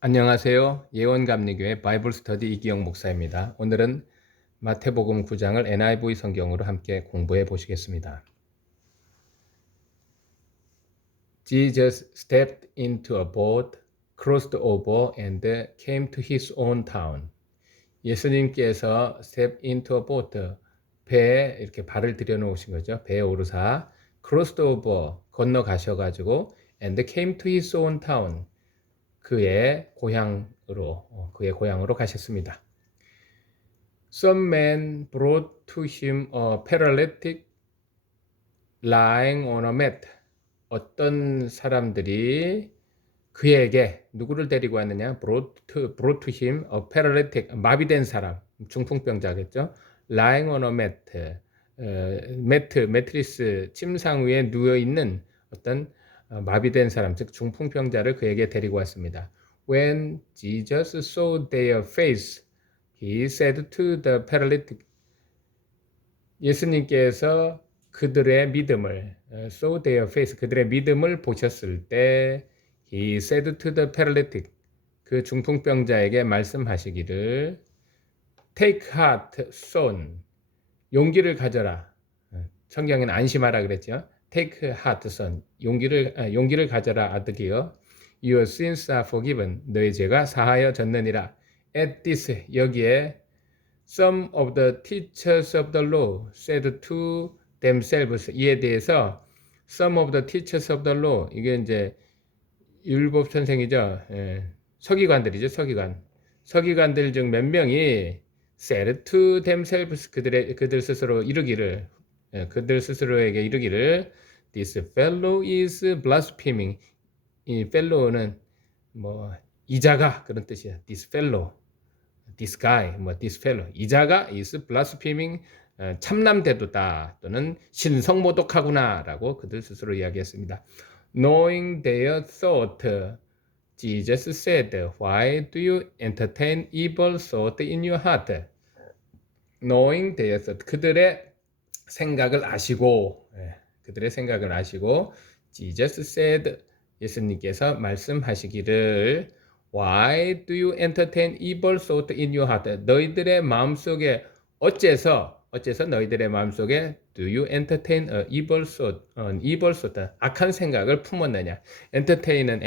안녕하세요. 예원감리교회 바이블 스터디 이기영 목사입니다. 오늘은 마태복음 9장을 NIV 성경으로 함께 공부해 보시겠습니다. Jesus stepped into a boat, crossed over and came to his own town. 예수님께서 step into a boat, 배에 이렇게 발을 들여놓으신 거죠. 배에 오르사 crossed over, 건너가셔가지고 and came to his own town, 그의 고향으로 가셨습니다. Some men brought to him a paralytic lying on a mat. 어떤 사람들이 그에게 누구를 데리고 왔느냐? brought to him a paralytic, 마비된 사람, 중풍병자겠죠? lying on a mat, 매트리스, 침상 위에 누워 있는 어떤 마비된 사람, 즉 중풍병자를 그에게 데리고 왔습니다. When Jesus saw their faith, he said to the paralytic. 예수님께서 그들의 믿음을, saw their faith, 그들의 믿음을 보셨을 때, he said to the paralytic, 그 중풍병자에게 말씀하시기를, take heart, son, 용기를 가져라. 성경에는 안심하라 그랬죠. Take heart, son. 용기를 가져라, 아들이여. Your sins are forgiven. 너의 죄가 사하여졌느니라. At this, 여기에 some of the teachers of the law said to themselves. 이에 대해서 some of the teachers of the law, 이게 이제 율법 선생이죠. 서기관들이죠, 서기관. 서기관들 중 몇 명이 said to themselves, 그들 스스로 이르기를, 그들 스스로에게 이르기를, this fellow is blaspheming. 이 fellow는 뭐 이자가 그런 뜻이야. this fellow, this guy, 뭐 this fellow. 이자가 is blaspheming, 참남대도다 또는 신성모독하구나라고 그들 스스로 이야기했습니다. Knowing their thought, Jesus said, Why do you entertain evil thought in your heart? Knowing their thought, 그들의 생각을 아시고, Jesus said, 예수님께서 말씀하시기를, Why do you entertain evil thought in your heart? 너희들의 마음속에 어째서 너희들의 마음속에 do you entertain a evil thought, 악한 생각을 품었느냐? 엔터테이너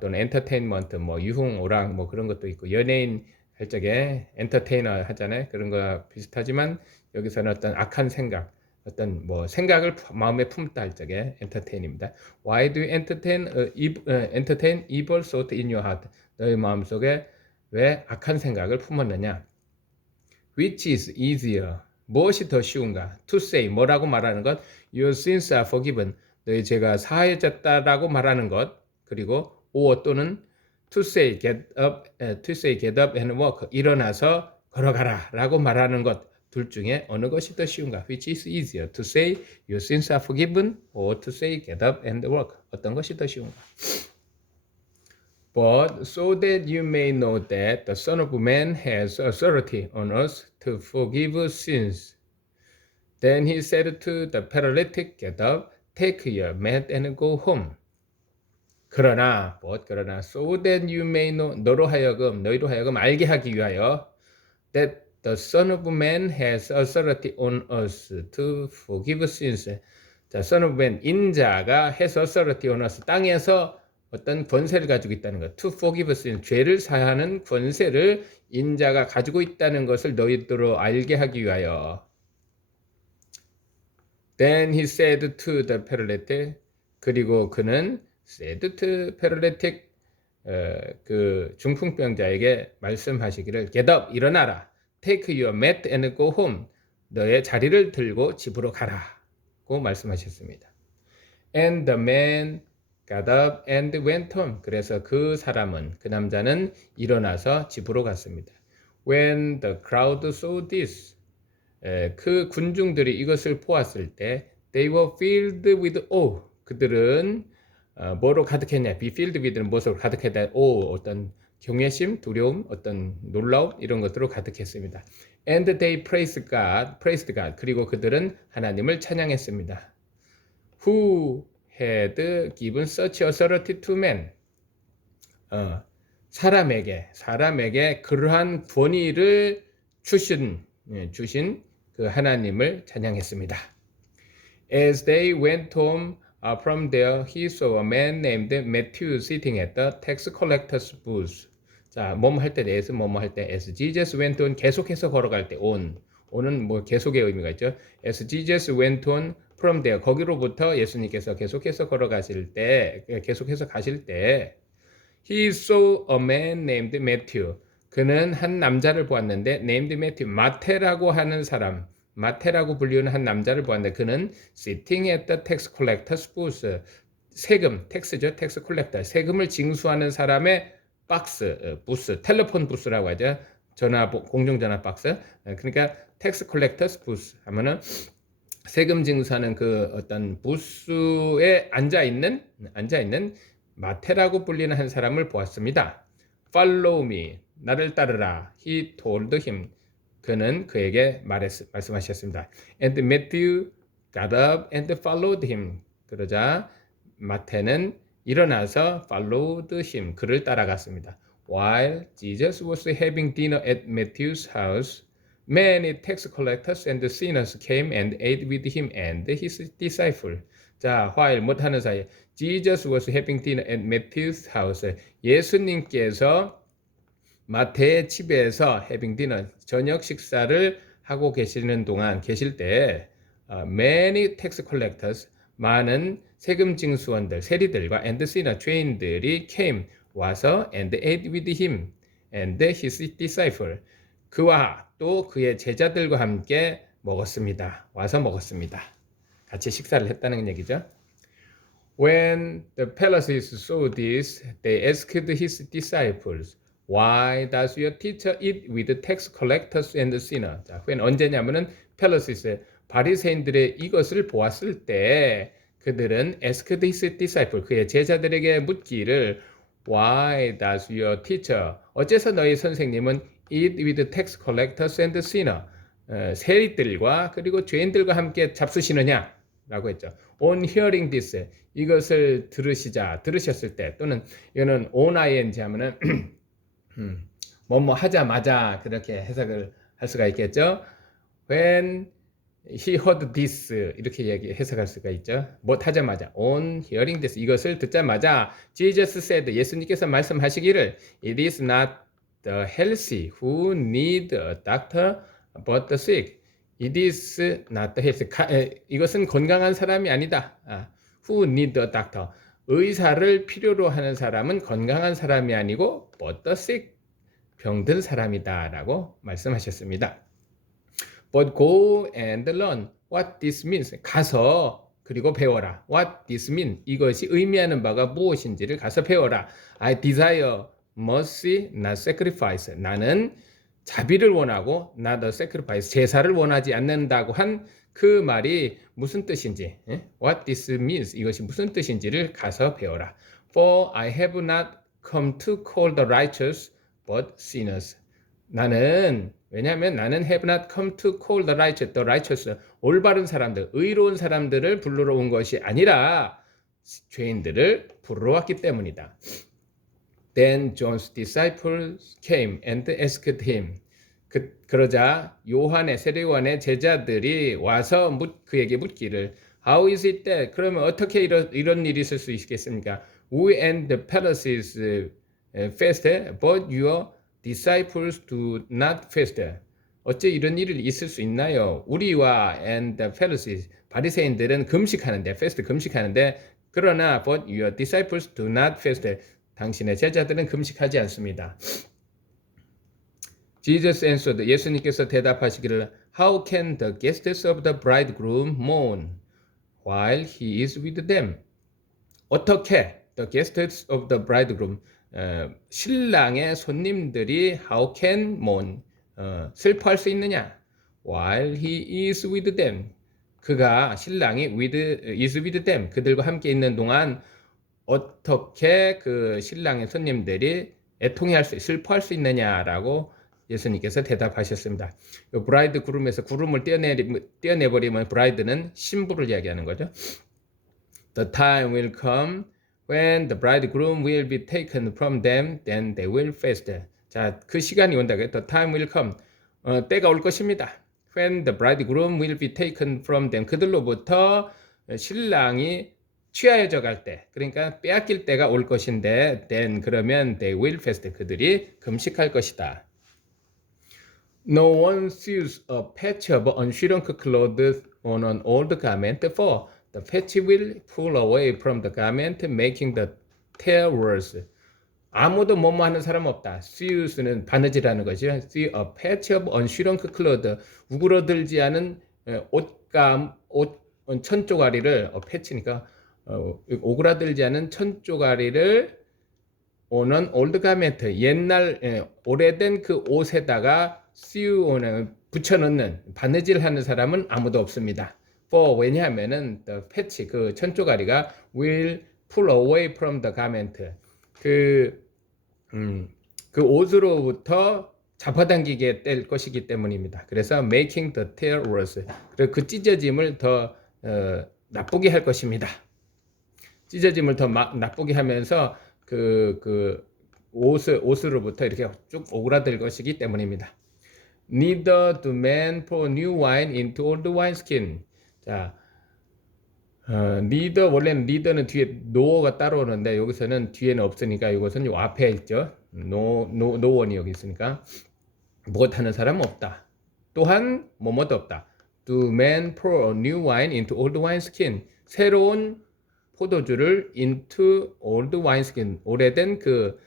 또는 엔터테인먼트, 뭐 유흥, 오락, 뭐 그런 것도 있고, 연예인 할 적에 엔터테이너 하잖아요. 그런 거 비슷하지만 여기서는 어떤 악한 생각, 어떤 뭐 생각을 마음에 품다 할 적에 엔터테인입니다. Why do you entertain evil thought in your heart? 너희 마음속에 왜 악한 생각을 품었느냐? Which is easier? 무엇이 더 쉬운가? To say, 뭐라고 말하는 것? Your sins are forgiven. 너희 죄가 사하여졌다라고 말하는 것. 그리고 or 또는 to say get up and walk. 일어나서 걸어가라라고 말하는 것. 둘 중에 어느 것이 더 쉬운가? Which is easier? To say your sins are forgiven or to say get up and walk. 어떤 것이 더 쉬운가? But so that you may know that the Son of Man has authority on earth to forgive sins. Then he said to the paralytic, Get up, take your mat and go home. 그러나 so that you may know, 너희로 하여금 알게 하기 위하여 that the Son of Man has authority on earth to forgive sins. 자, Son of Man, 인자가 has authority on earth, 땅에서 어떤 권세를 가지고 있다는 것. To forgive sins, 죄를 사하는 권세를 인자가 가지고 있다는 것을 너희들로 알게 하기 위하여. Then he said to the paralytic, 그리고 그는 said to paralytic, 그 중풍병자에게 말씀하시기를 get up, 일어나라. Take your mat and go home. 너의 자리를 들고 집으로 가라고 말씀하셨습니다. And the man got up and went home. 그래서 그 남자는 일어나서 집으로 갔습니다. When the crowd saw this, 그 군중들이 이것을 보았을 때 they were filled with awe. 그들은 뭐로 가득했냐? be filled with는 무엇으로 가득했다? awe, 어떤 경외심, 두려움, 어떤 놀라움 이런 것들로 가득했습니다. And they praised God. 그리고 그들은 하나님을 찬양했습니다. Who had given such authority to men? 사람에게 그러한 권위를 주신 그 하나님을 찬양했습니다. As they went home from there, he saw a man named Matthew sitting at the tax collector's booth. 자, 뭐뭐 할 때 as, 뭐뭐 할 때 as Jesus went on, 계속해서 걸어갈 때 on은 뭐 계속의 의미가 있죠. As Jesus went on from there, 거기로부터 예수님께서 계속해서 걸어가실 때, 계속해서 가실 때, he saw a man named Matthew. 그는 한 남자를 보았는데 named Matthew, 마태라고 하는 사람, 마태라고 불리는 한 남자를 보았는데 그는 sitting at the tax collector's booth, 세금, 텍스죠, 텍스 콜렉터, 세금을 징수하는 사람의 박스, 부스, 텔레폰 부스라고 하죠. 공중전화 박스. 그러니까 텍스 콜렉터스 부스 하면은 세금 징수하는 그 어떤 부스에 앉아 있는 마태라고 불리는 한 사람을 보았습니다. Follow me, 나를 따르라. He told him, 그는 그에게 말씀하셨습니다. And Matthew got up and followed him. 그러자 마태는 일어나서 followed him, 그를 따라갔습니다. While Jesus was having dinner at Matthew's house, many tax collectors and sinners came and ate with him and his disciples. 자, while 못하는 사이에 Jesus was having dinner at Matthew's house. 예수님께서 마태의 집에서 having dinner, 저녁 식사를 하고 계실 때 many tax collectors, 많은 세금 징수원들, 세리들과 and sinner, 죄인들이 came, 와서 and ate with him and his disciple, 그와 또 그의 제자들과 함께 먹었습니다. 와서 먹었습니다. 같이 식사를 했다는 얘기죠. When the Pharisees saw this, they asked his disciples, Why does your teacher eat with tax collectors and sinners? 자, when 언제냐면은 Pharisees, 바리새인들의 이것을 보았을 때 그들은 asked his disciple, 그의 제자들에게 묻기를 Why does your teacher, 어째서 너희 선생님은 eat with tax collectors and sinners, 세리들과 그리고 죄인들과 함께 잡수시느냐? 라고 했죠. On hearing this, 이것을 들으셨을 때, 또는 이거는 on ing 하면은 뭐뭐 하자마자 그렇게 해석을 할 수가 있겠죠. When he heard this, 이렇게 해석할 수가 있죠. 못 하자마자 on hearing this, 이것을 듣자마자 Jesus said, 예수님께서 말씀하시기를 It is not the healthy who need a doctor but the sick. It is not the healthy. 이것은 건강한 사람이 아니다. Who need a doctor. 의사를 필요로 하는 사람은 건강한 사람이 아니고 but the sick, 병든 사람이다 라고 말씀하셨습니다. But go and learn what this means. 가서 그리고 배워라. What this means. 이것이 의미하는 바가 무엇인지를 가서 배워라. I desire mercy, not sacrifice. 나는 자비를 원하고 not a sacrifice, 제사를 원하지 않는다고 한 그 말이 무슨 뜻인지, what this means, 이것이 무슨 뜻인지를 가서 배워라. For I have not come to call the righteous but sinners. 왜냐하면 나는 have not come to call the righteous, 올바른 사람들, 의로운 사람들을 부르러 온 것이 아니라 죄인들을 부르러 왔기 때문이다. Then John's disciples came and asked him. 그러자 요한의 세례요한의 제자들이 와서 그에게 묻기를 How is it that? 그러면 어떻게 이런 일이 있을 수 있겠습니까? We and the Pharisees fast, but your disciples do not fast. 어째 이런 일이 있을 수 있나요? 우리와 and the Pharisees, 바리새인들은 fast 금식하는데 그러나 but your disciples do not fast. 당신의 제자들은 금식하지 않습니다. Jesus answered, 예수님께서 대답하시기를 How can the guests of the bridegroom mourn while he is with them? 어떻게 the guests of the bridegroom, 신랑의 손님들이 how can mourn, 슬퍼할 수 있느냐? While he is with them, 신랑이 is with them, 그들과 함께 있는 동안 어떻게 그 신랑의 손님들이 슬퍼할 수 있느냐라고 예수님께서 대답하셨습니다. 브라이드 그룹에서 구름을 떼어내버리면 브라이드는 신부를 이야기하는 거죠. The time will come When the bridegroom will be taken from them, then they will fast. 자, 그 시간이 온다. The time will come. 때가 올 것입니다. When the bridegroom will be taken from them. 그들로부터 신랑이 취하여져 갈 때, 그러니까 빼앗길 때가 올 것인데, then 그러면 they will fast. 그들이 금식할 것이다. No one sews a patch of unshrunk clothes on an old garment, for the patch will pull away from the garment, making the tear worse. 아무도 뭐뭐 하는 사람 없다. Sews는 바느질하는 거죠. Sew a patch of unshrunk clothes. 우그러들지 않은 옷 천조가리를 패치니까 오그라들지 않은 천조가리를 on an old garment. 옛날 오래된 그 옷에다가 sew 붙여넣는 바느질하는 사람은 아무도 없습니다. For 왜냐하면은 the patch 그 천조가리가 will pull away from the garment. 그 옷으로부터 잡아당기게 될 것이기 때문입니다. 그래서 making the tear worse. 그리고 그 찢어짐을 더 나쁘게 할 것입니다. 찢어짐을 더 나쁘게 하면서 그 옷으로부터 이렇게 쭉 오그라들 것이기 때문입니다. Neither do men pour new wine into old wineskin. 자, neither 원래는 neither는 뒤에 no가 따라오는데 여기서는 뒤에는 없으니까 이것은 요 앞에 있죠. no one이 여기 있으니까 무엇하는 사람은 없다. 또한 뭐뭐도 없다. Do men pour a new wine into old wineskin? 새로운 포도주를 into old wineskin, 오래된 그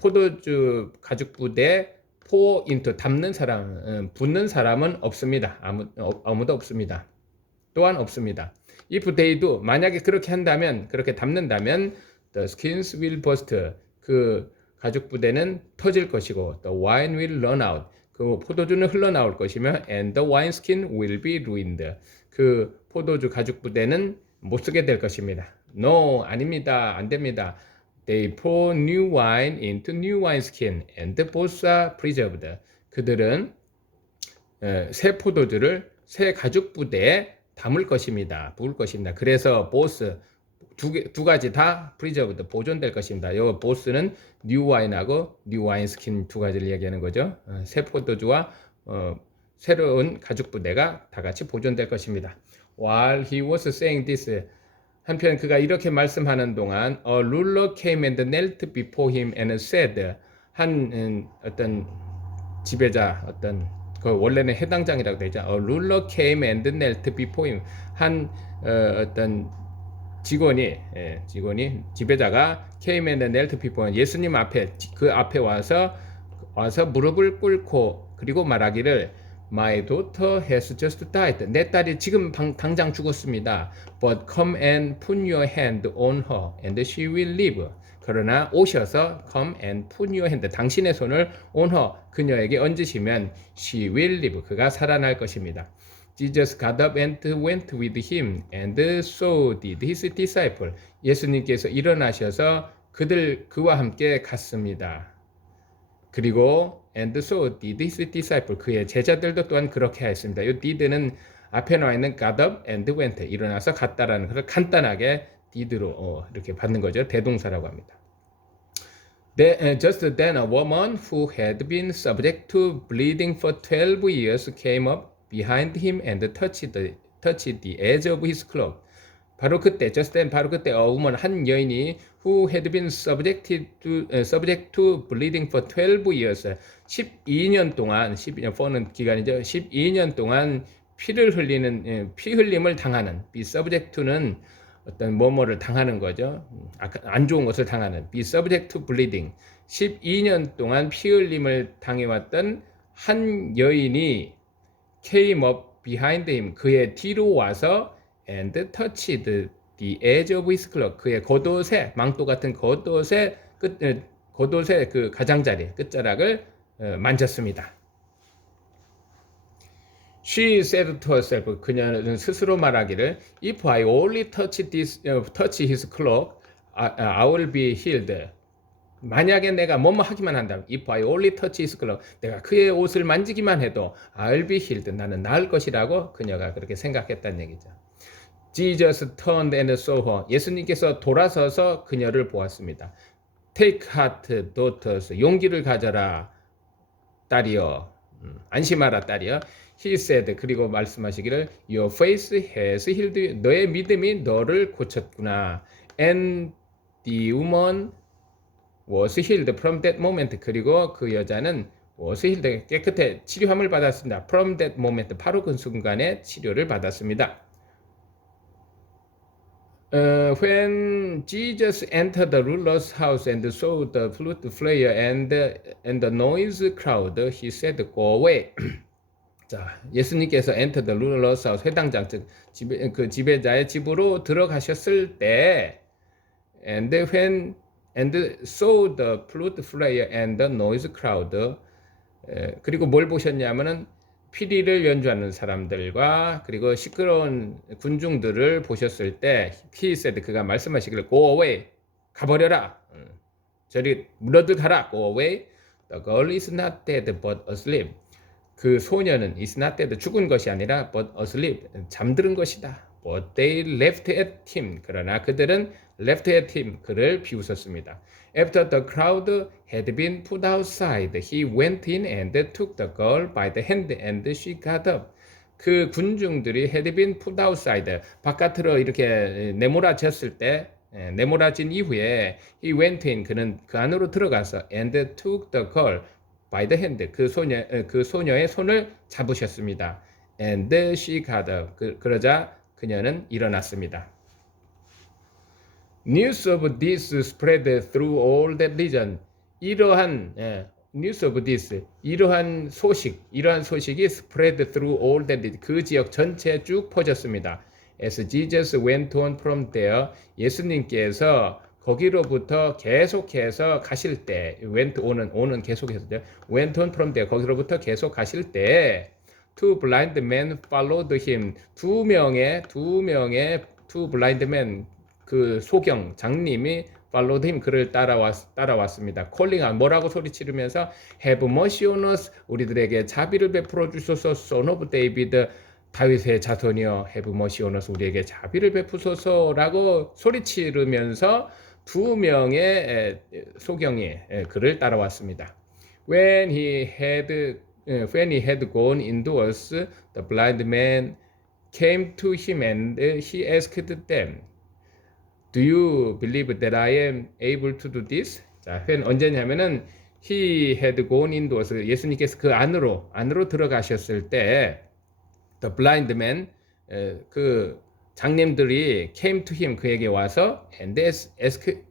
포도주 가죽 부대에 pour into 담는 사람, 붓는 사람은 없습니다. 아무도 없습니다. 또한 없습니다. If they do, 만약에 그렇게 한다면, 그렇게 담는다면, the skins will burst. 그 가죽 부대는 터질 것이고, the wine will run out. 그 포도주는 흘러나올 것이며, and the wineskin will be ruined. 그 포도주 가죽 부대는 못 쓰게 될 것입니다. No, 아닙니다. 안 됩니다. They pour new wine into new wineskin, and both are preserved. 그들은 새 포도주를 새 가죽 부대에 담을 것입니다. 부을 것입니다. 그래서 both 두 가지 다 preserved, 보존될 것입니다. 요 both는 new wine하고 new wineskin 두 가지를 얘기하는 거죠. 새 포도주와 새로운 가죽 부대가 다 같이 보존될 것입니다. While he was saying this, 한편 그가 이렇게 말씀하는 동안 a ruler came and knelt before him and said, 한 어떤 지배자, 어떤 그 원래는 해당장이라고 되죠. A ruler came and knelt before him. 한 어떤 직원이 지배자가 came and knelt before him. 예수님 앞에 그 앞에 와서 무릎을 꿇고 그리고 말하기를 My daughter has just died. 내 딸이 지금 당장 죽었습니다. But come and put your hand on her and she will live. 그러나 오셔서 come and put your hand. 당신의 손을 on her. 그녀에게 얹으시면 she will live. 그가 살아날 것입니다. Jesus got up and went with him and so did his disciple. 예수님께서 일어나셔서 그와 함께 갔습니다. 그리고 and so did his disciple. 그의 제자들도 또한 그렇게 했습니다. 이 did는 앞에 나와 있는 got up and went. 일어나서 갔다라는 것을 간단하게 did로 이렇게 받는 거죠. 대동사라고 합니다. Just then a woman who had been subject to bleeding for 12 years came up behind him and touched the edge of his cloak. 바로 그때, just then, 바로 그때, a woman, 한 여인이 who had been subject to bleeding for 12 years, 12년 동안, 12년, for는 기간이죠. 12년 동안 피 흘림을 당하는, be subject to는 어떤 뭐뭐를 당하는 거죠. 안 좋은 것을 당하는, be subject to bleeding. 12년 동안 피 흘림을 당해왔던 한 여인이 came up behind him, 그의 뒤로 와서 and touched the edge of his cloak. 그의 겉옷의 망토 같은 겉옷의 그 가장자리 끝자락을 만졌습니다. She said to herself. 그녀는 스스로 말하기를 If I only touch his cloak, I will be healed. 만약에 내가 뭐뭐 하기만 한다면 If I only touch his cloak, 내가 그의 옷을 만지기만 해도 I'll be healed. 나는 나을 것이라고 그녀가 그렇게 생각했다는 얘기죠. Jesus turned and saw her. 예수님께서 돌아서서 그녀를 보았습니다. Take heart, daughters. 용기를 가져라, 딸이여. 안심하라, 딸이여. He said. 그리고 말씀하시기를 Your faith has healed you. 너의 믿음이 너를 고쳤구나. And the woman was healed from that moment. 그리고 그 여자는 was healed. 깨끗해 치료함을 받았습니다. From that moment. 바로 그 순간에 치료를 받았습니다. When Jesus entered the ruler's house and saw the flute player and the noise crowd, he said, "Go away." 자, 예수님께서 enter the ruler's house, 회당장 즉 그 지배자의 집으로 들어가셨을 때, and saw the flute player and the noise crowd, 그리고 뭘 보셨냐면은 피리를 연주하는 사람들과 그리고 시끄러운 군중들을 보셨을 때 he said 그가 말씀하시기를 go away 가버려라 저리 물어들 가라 go away the girl is not dead but asleep 그 소녀는 is not dead 죽은 것이 아니라 but asleep 잠드는 것이다 but they left at him 그러나 그들은 left at him 그를 비웃었습니다. After the crowd had been put outside, he went in and took the girl by the hand and she got up. 그 군중들이 had been put outside, 바깥으로 이렇게 내몰아졌을 때, 내몰아진 이후에 he went in, 그는 그 안으로 들어가서 and took the girl by the hand, 그 소녀의 손을 잡으셨습니다. And she got up. 그러자 그녀는 일어났습니다. News of this spread through all that region. 이러한 news of this 이러한 소식이 spread through all that region. 그 지역 전체에 쭉 퍼졌습니다. As Jesus went on from there, 예수님께서 거기로부터 계속해서 가실 때, went on은 계속해서죠. went on from there 거기로부터 계속 가실 때, two blind men followed him. 두 명의 two blind men 그 소경 장님이 followed him 그를 따라왔습니다. calling out 뭐라고 소리치르면서 have mercy on us 우리들에게 자비를 베풀어 주소서 son of David 다윗의 자손이여 have mercy on us 우리에게 자비를 베푸소서라고 소리치르면서 두 명의 소경이 그를 따라왔습니다. When he had gone indoors, the blind man came to him and he asked them, "Do you believe that I am able to do this?" 자, when 언제냐면은 he had gone indoors. 예수님께서 그 안으로 들어가셨을 때, the blind man, 그 장님들이 came to him 그에게 와서 and asked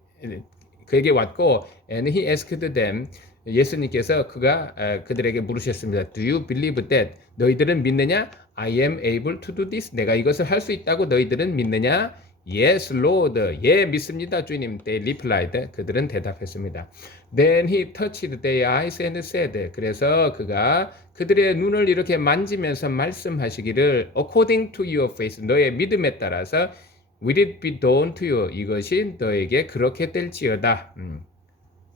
그에게 왔고 and he asked them. 예수님께서 그들에게 물으셨습니다. Do you believe that? 너희들은 믿느냐? I am able to do this. 내가 이것을 할 수 있다고 너희들은 믿느냐? Yes, Lord. 예, 믿습니다, 주님. They replied. 그들은 대답했습니다. Then he touched their eyes and said. 그래서 그가 그들의 눈을 이렇게 만지면서 말씀하시기를 according to your faith. 너의 믿음에 따라서 will it be done to you. 이것이 너에게 그렇게 될지어다.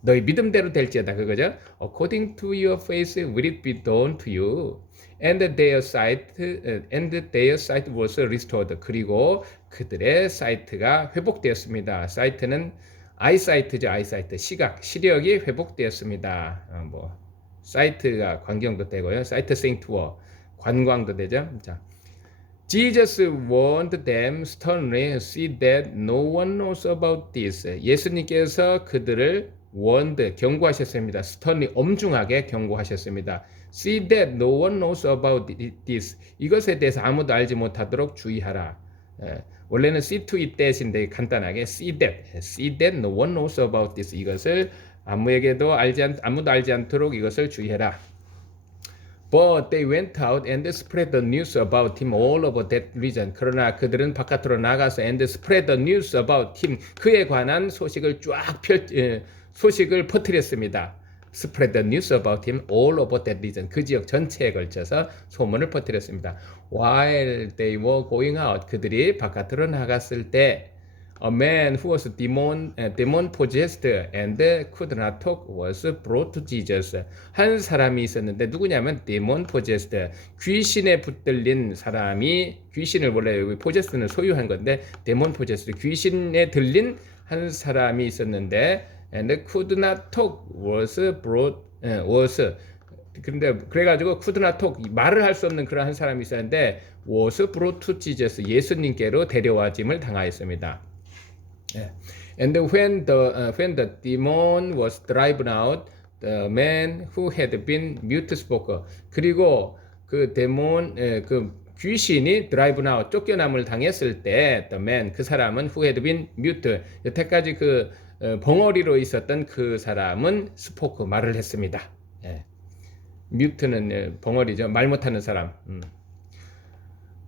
너희 믿음대로 될지어다. 그거죠? According to your faith will it be done to you. And their sight was restored. 그리고 그들의 사이트가 회복되었습니다. 사이트는 eyesight죠. eyesight. 시력이 회복되었습니다. 사이트가 광경도 되고요. 사이트세잉 투어, 관광도 되죠. 자, Jesus warned them sternly, see that no one knows about this. 예수님께서 그들을 경고하셨습니다. sternly, 엄중하게 경고하셨습니다. See that no one knows about this. 이것에 대해서 아무도 알지 못하도록 주의하라. 원래는 see to it that인데 간단하게 see that no one knows about this. 이것을 아무도 알지 않도록 이것을 주의해라. But they went out and spread the news about him all over that region. 그러나 그들은 바깥으로 나가서 and spread the news about him. 그에 관한 소식을 소식을 퍼뜨렸습니다. Spread the news about him all over that region. 그 지역 전체에 걸쳐서 소문을 퍼뜨렸습니다. While they were going out, 그들이 바깥으로 나갔을 때, A man who was demon possessed and could not talk was brought to Jesus. 한 사람이 있었는데 누구냐면 demon possessed, 귀신에 붙들린 사람이, 귀신을 원래 여기 possess는 소유한 건데 demon possessed, 귀신에 들린 한 사람이 있었는데 and could not talk was brought was, 근데 그래가지고 could not talk, 말을 할 수 없는 그런 한 사람이 있었는데 was brought to Jesus, 예수님께로 데려와짐을 당하였습니다. And when the demon was driven out, the man who had been mute spoke. 그리고 그 데몬, 그 귀신이 driven out, 쫓겨남을 당했을 때, the man, 그 사람은 who had been mute, 여태까지 그 벙어리로 있었던 그 사람은 spoke, 말을 했습니다. mute는 벙어리죠, 말 못하는 사람.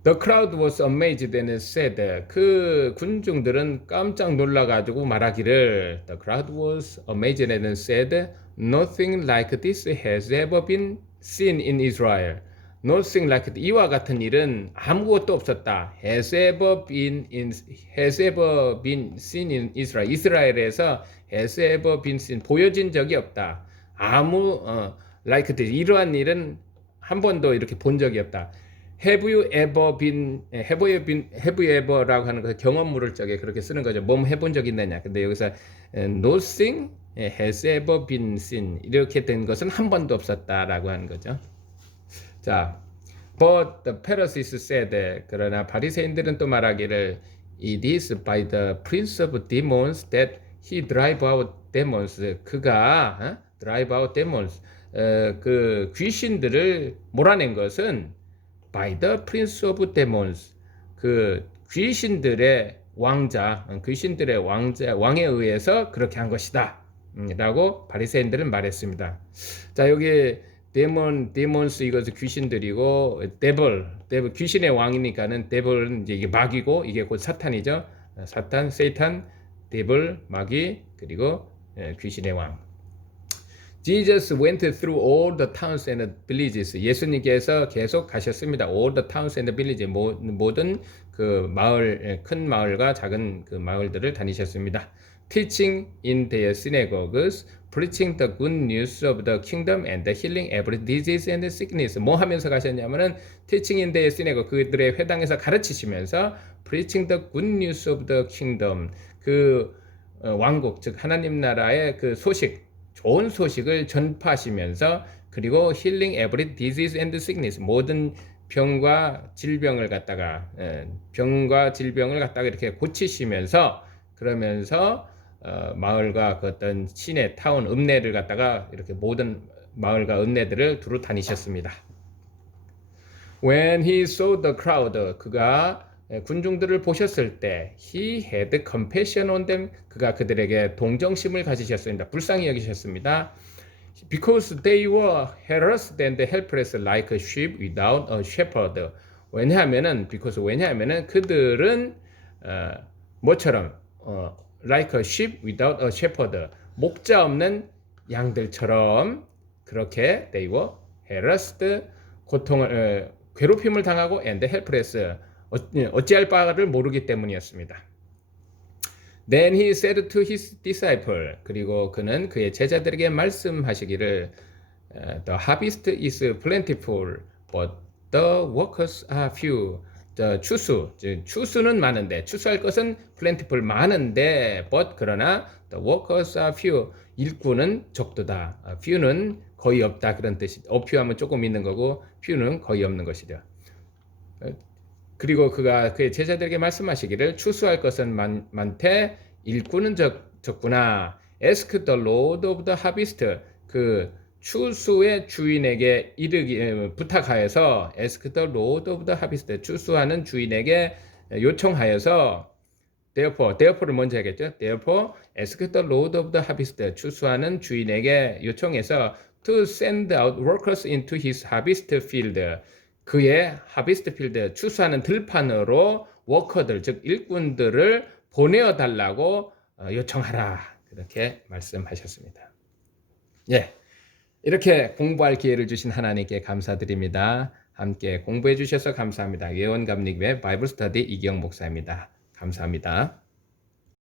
The crowd was amazed and said, 그 군중들은 깜짝 놀라가지고 말하기를, The crowd was amazed and said, Nothing like this has ever been seen in Israel. Nothing like this, 이와 같은 일은 아무것도 없었다. Has ever been seen in Israel. 이스라엘에서 has ever been seen, 보여진 적이 없다. like this, 이러한 일은 한 번도 이렇게 본 적이 없다. Have you ever라고 하는 것은 경험 물을 적에 그렇게 쓰는 거죠. 뭐 해본 적 있느냐. 근데 여기서 nothing has ever been seen, 이렇게 된 것은 한 번도 없었다라고 하는 거죠. 자, but the Pharisees said, 그러나 바리새인들은 또 말하기를, it is by the prince of demons that he drive out demons. 그가 drive out demons, 그 귀신들을 몰아낸 것은 by the prince of demons, 그 귀신들의 왕자, 왕에 의해서 그렇게 한 것이다 라고 바리새인들은 말했습니다. 자, 여기 demons, 이것은 귀신들이고, devil, 귀신의 왕이니까는 devil은 이제 이게 마귀고, 이게 곧 사탄이죠. 사탄, 세이탄, devil, 마귀, 그리고 귀신의 왕. Jesus went through all the towns and villages. 예수님께서 계속 가셨습니다. All the towns and villages, 모든 그 마을, 큰 마을과 작은 그 마을들을 다니셨습니다. Teaching in their synagogues, preaching the good news of the kingdom and healing every disease and sickness. 뭐 하면서 가셨냐면은 teaching in their synagogue, 그들의 회당에서 가르치시면서 preaching the good news of the kingdom, 그 왕국, 즉 하나님 나라의 그 소식, 좋은 소식을 전파하시면서, 그리고 healing every disease and sickness, 모든 병과 질병을 갖다가 이렇게 고치시면서, 그러면서 마을과 그 어떤 시내, 타운, 읍내를 갖다가 이렇게 모든 마을과 읍내들을 두루 다니셨습니다. When he saw the crowd, 그가 군중들을 보셨을 때, he had compassion on them, 그가 그들에게 동정심을 가지셨습니다. 불쌍히 여기셨습니다. Because they were harassed and helpless like sheep without a shepherd. 왜냐하면은 그들은 뭐처럼 like a sheep without a shepherd, 목자 없는 양들처럼 그렇게 they were harassed, 괴롭힘을 당하고 and helpless, 어찌할 바를 모르기 때문이었습니다. Then he said to his disciple, 그리고 그는 그의 제자들에게 말씀하시기를, The harvest is plentiful, but the workers are few. 추수는 많은데, 추수할 것은 plentiful, 많은데, but 그러나 the workers are few, 일꾼은 적도다. few는 거의 없다, 그런 뜻이. few 하면 조금 있는 거고, few는 거의 없는 것이다. 그리고 그가 그의 제자들에게 말씀하시기를, 추수할 것은 많되 일꾼은 적구나. Ask the Lord of the harvest, 그 추수의 주인에게 부탁하여서, Ask the Lord of the harvest, 추수하는 주인에게 요청하여서, Therefore를 먼저 하겠죠. Therefore, ask the Lord of the harvest, 추수하는 주인에게 요청해서 to send out workers into his harvest field, 그의 하비스트 필드, 추수하는 들판으로 워커들, 즉 일꾼들을 보내어 달라고 요청하라, 그렇게 말씀하셨습니다. 예, 이렇게 공부할 기회를 주신 하나님께 감사드립니다. 함께 공부해 주셔서 감사합니다. 예원감리교회 바이블 스터디 이기영 목사입니다. 감사합니다.